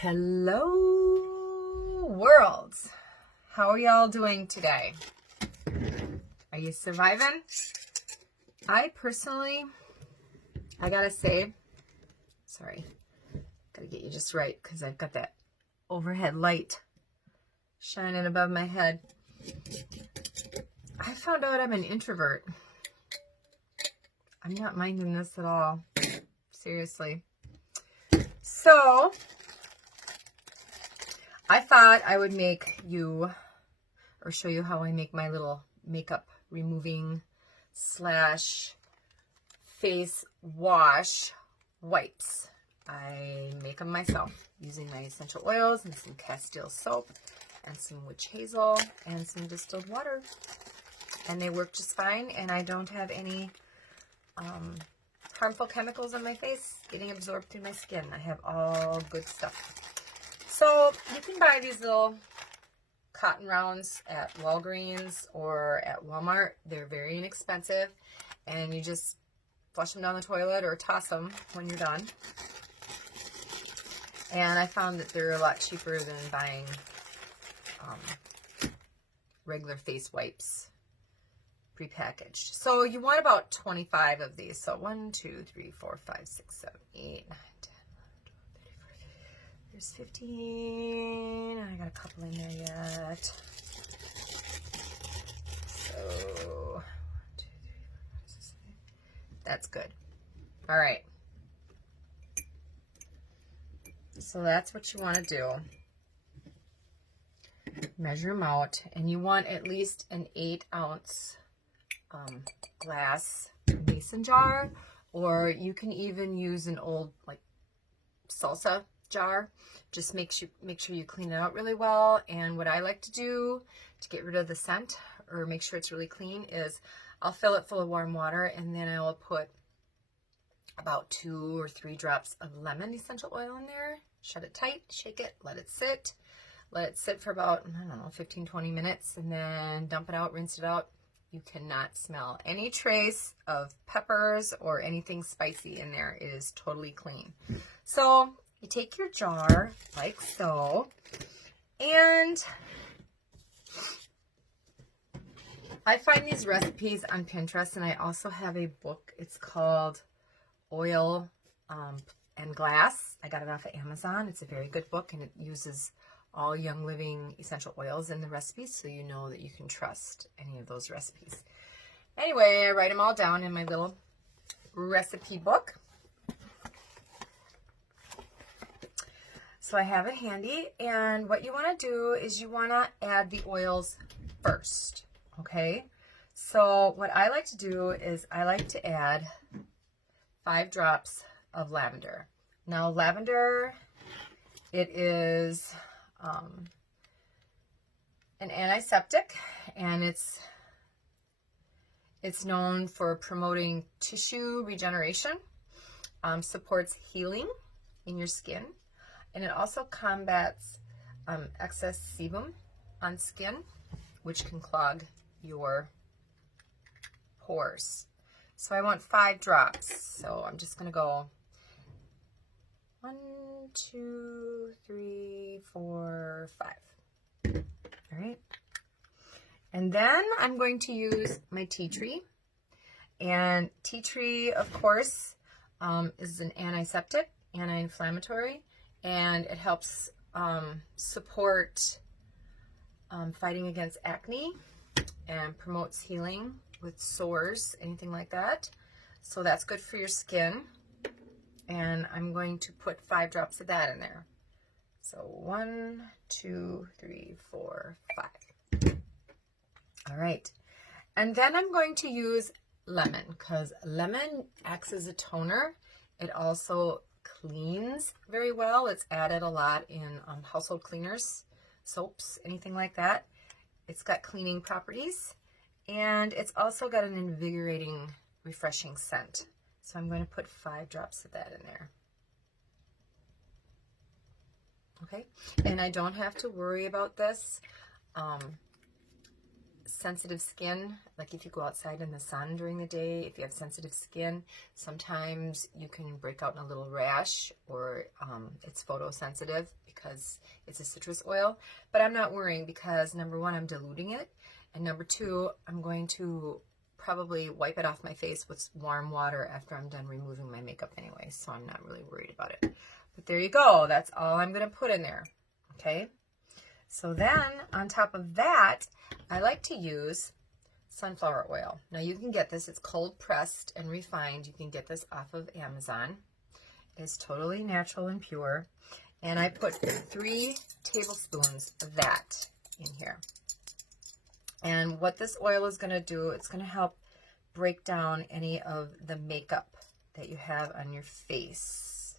Hello, world. How are y'all doing today? Are you surviving? I personally, I gotta say, sorry, gotta get you just right because I've got that overhead light shining above my head. I found out I'm an introvert. I'm not minding this at all. Seriously. So, I thought I would make you, or show you how I make my little makeup removing / face wash wipes. I make them myself using my essential oils and some Castile soap and some witch hazel and some distilled water. And they work just fine, and I don't have any harmful chemicals on my face getting absorbed through my skin. I have all good stuff. So you can buy these little cotton rounds at Walgreens or at Walmart. They're very inexpensive, and you just flush them down the toilet or toss them when you're done. And I found that they're a lot cheaper than buying regular face wipes prepackaged. So you want about 25 of these. So 1, 2, 3, 4, 5, 6, 7, 8, 9, 10, 11, 12, 13, 14. There's 15. I got a couple in there yet. So 1, 2, 3, 4, 5, 6, 7, 8. That's good. All right. So that's what you want to do. Measure them out, and you want at least an 8-ounce glass mason jar, or you can even use an old like salsa jar. Just make sure you clean it out really well. And what I like to do to get rid of the scent or make sure it's really clean is I'll fill it full of warm water, and then I'll put about 2 or 3 drops of lemon essential oil in there. Shut it tight, shake it, let it sit. Let it sit for about, I don't know, 15-20 minutes, and then dump it out, rinse it out. You cannot smell any trace of peppers or anything spicy in there. It is totally clean. So you take your jar like so, and I find these recipes on Pinterest, and I also have a book. It's called Oil and Glass. I got it off of Amazon. It's a very good book, and it uses all Young Living essential oils in the recipes, so you know that you can trust any of those recipes. Anyway, I write them all down in my little recipe book. So I have it handy, and what you want to do is you want to add the oils first, okay? So what I like to do is I like to add 5 drops of lavender. Now lavender, it is an antiseptic, and it's known for promoting tissue regeneration, supports healing in your skin, and it also combats excess sebum on skin, which can clog your pores. So I want 5 drops. So I'm just going to go 1, 2, 3, 4, 5. All right. And then I'm going to use my tea tree. And tea tree, of course, is an antiseptic, anti-inflammatory, and it helps support fighting against acne and promotes healing with sores, anything like that. So that's good for your skin. And I'm going to put 5 drops of that in there. So 1, 2, 3, 4, 5. All right. And then I'm going to use lemon, because lemon acts as a toner. It also cleans very well. It's added a lot in household cleaners, soaps, anything like that. It's got cleaning properties, and it's also got an invigorating, refreshing scent. So I'm going to put 5 drops of that in there. Okay, and I don't have to worry about this sensitive skin, like if you go outside in the sun during the day, if you have sensitive skin, sometimes you can break out in a little rash, or it's photosensitive because it's a citrus oil. But I'm not worrying because number one, I'm diluting it, and number two, I'm going to probably wipe it off my face with warm water after I'm done removing my makeup anyway, so I'm not really worried about it. But there you go. That's all I'm going to put in there. Okay. So then on top of that, I like to use sunflower oil. Now you can get this. It's cold pressed and refined. You can get this off of Amazon. It's totally natural and pure. And I put 3 tablespoons of that in here. And what this oil is going to do, it's going to help break down any of the makeup that you have on your face.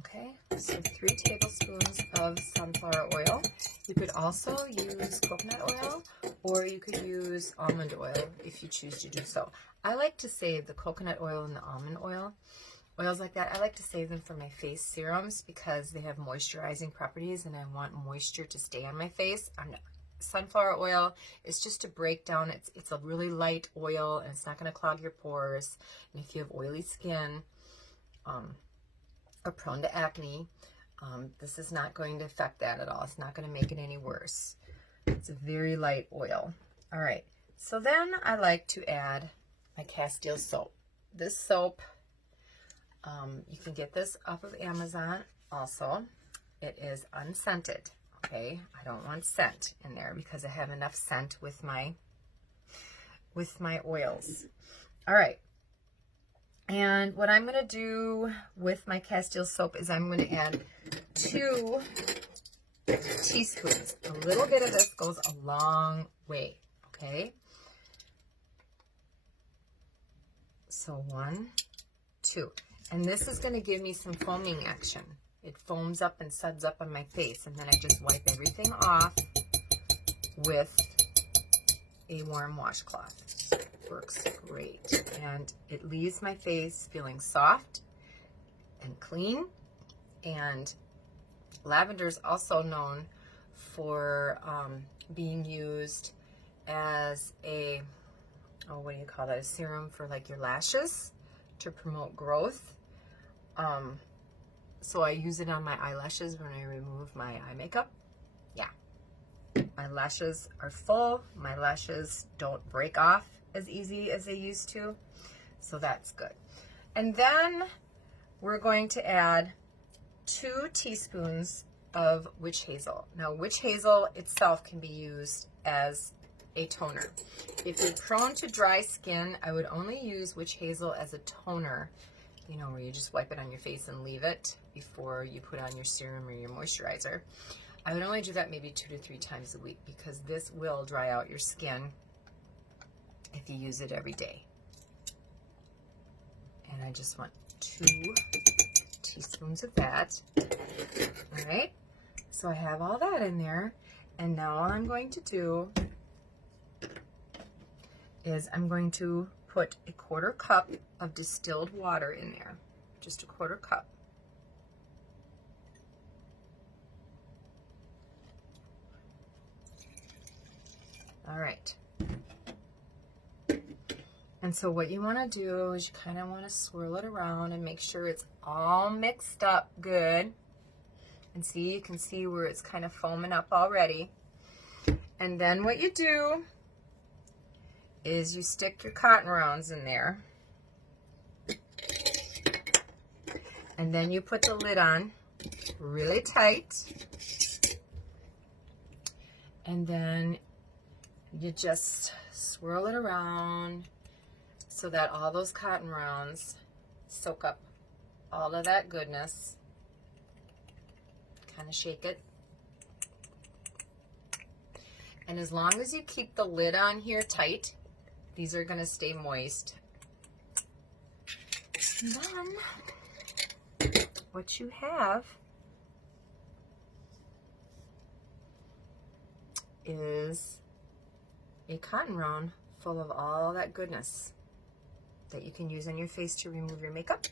Okay, so 3 tablespoons of sunflower oil. You could also use coconut oil, or you could use almond oil if you choose to do so. I like to save the coconut oil and the almond oil. Oils like that, I like to save them for my face serums because they have moisturizing properties and I want moisture to stay on my face. Sunflower oil is just to break down. It's a really light oil and it's not going to clog your pores. And if you have oily skin or prone to acne, this is not going to affect that at all. It's not going to make it any worse. It's a very light oil. All right, so then I like to add my Castile soap. This soap, you can get this off of Amazon also. It is unscented, okay? I don't want scent in there because I have enough scent with my oils. All right. And what I'm going to do with my Castile soap is I'm going to add 2 teaspoons. A little bit of this goes a long way, okay? So 1, 2. And this is going to give me some foaming action. It foams up and suds up on my face, and then I just wipe everything off with a warm washcloth. Works great, and it leaves my face feeling soft and clean. And lavender is also known for being used as a, what do you call that, a serum for like your lashes to promote growth. So I use it on my eyelashes when I remove my eye makeup. Yeah, my lashes are full. My lashes don't break off as easy as they used to, so that's good. And then we're going to add 2 teaspoons of witch hazel. Now, witch hazel itself can be used as a toner. If you're prone to dry skin, I would only use witch hazel as a toner, you know, where you just wipe it on your face and leave it before you put on your serum or your moisturizer. I would only do that maybe 2 to 3 times a week because this will dry out your skin if you use it every day. And I just want 2 teaspoons of that. All right, so I have all that in there, and now all I'm going to do is I'm going to put a 1/4 cup of distilled water in there, just a 1/4 cup. All right. And so what you want to do is you kind of want to swirl it around and make sure it's all mixed up good. And see, you can see where it's kind of foaming up already. And then what you do is you stick your cotton rounds in there. And then you put the lid on really tight. And then you just swirl it around so that all those cotton rounds soak up all of that goodness. Kind of shake it. And as long as you keep the lid on here tight, these are going to stay moist. And then what you have is a cotton round full of all that goodness that you can use on your face to remove your makeup,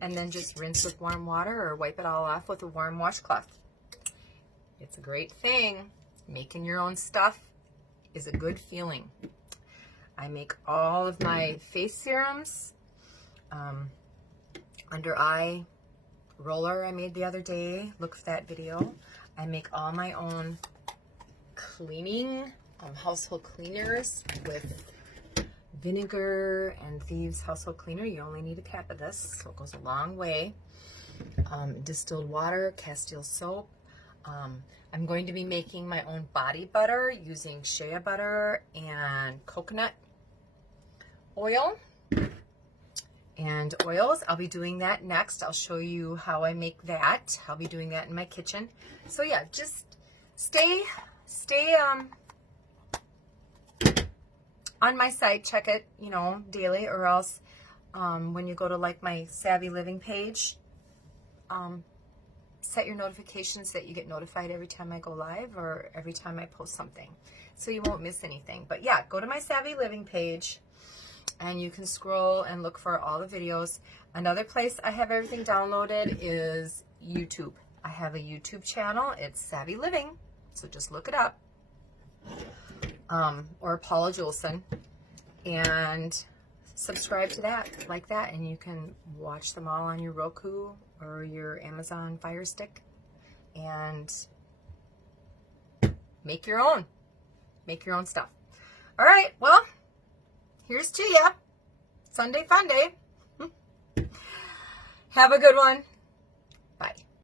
and then just rinse with warm water or wipe it all off with a warm washcloth. It's a great thing. Making your own stuff is a good feeling. I make all of my face serums. Under eye roller I made the other day. Look for that video. I make all my own cleaning, household cleaners with vinegar and Thieves household cleaner. You only need a cap of this, so it goes a long way. Distilled water, Castile soap. I'm going to be making my own body butter using shea butter and coconut oil and oils. I'll be doing that next. I'll show you how I make that. I'll be doing that in my kitchen. So yeah, just stay on my site. Check it, you know, daily, or else when you go to like my Savvy Living page, set your notifications that you get notified every time I go live or every time I post something, so you won't miss anything. But yeah, go to my Savvy Living page and you can scroll and look for all the videos. Another place I have everything downloaded is YouTube. I have a YouTube channel. It's Savvy Living, so just look it up. Or Paula Juleson, and subscribe to that, like that, and you can watch them all on your Roku or your Amazon Fire Stick and make your own stuff. All right, well, here's to ya. Sunday fun day. Have a good one. Bye.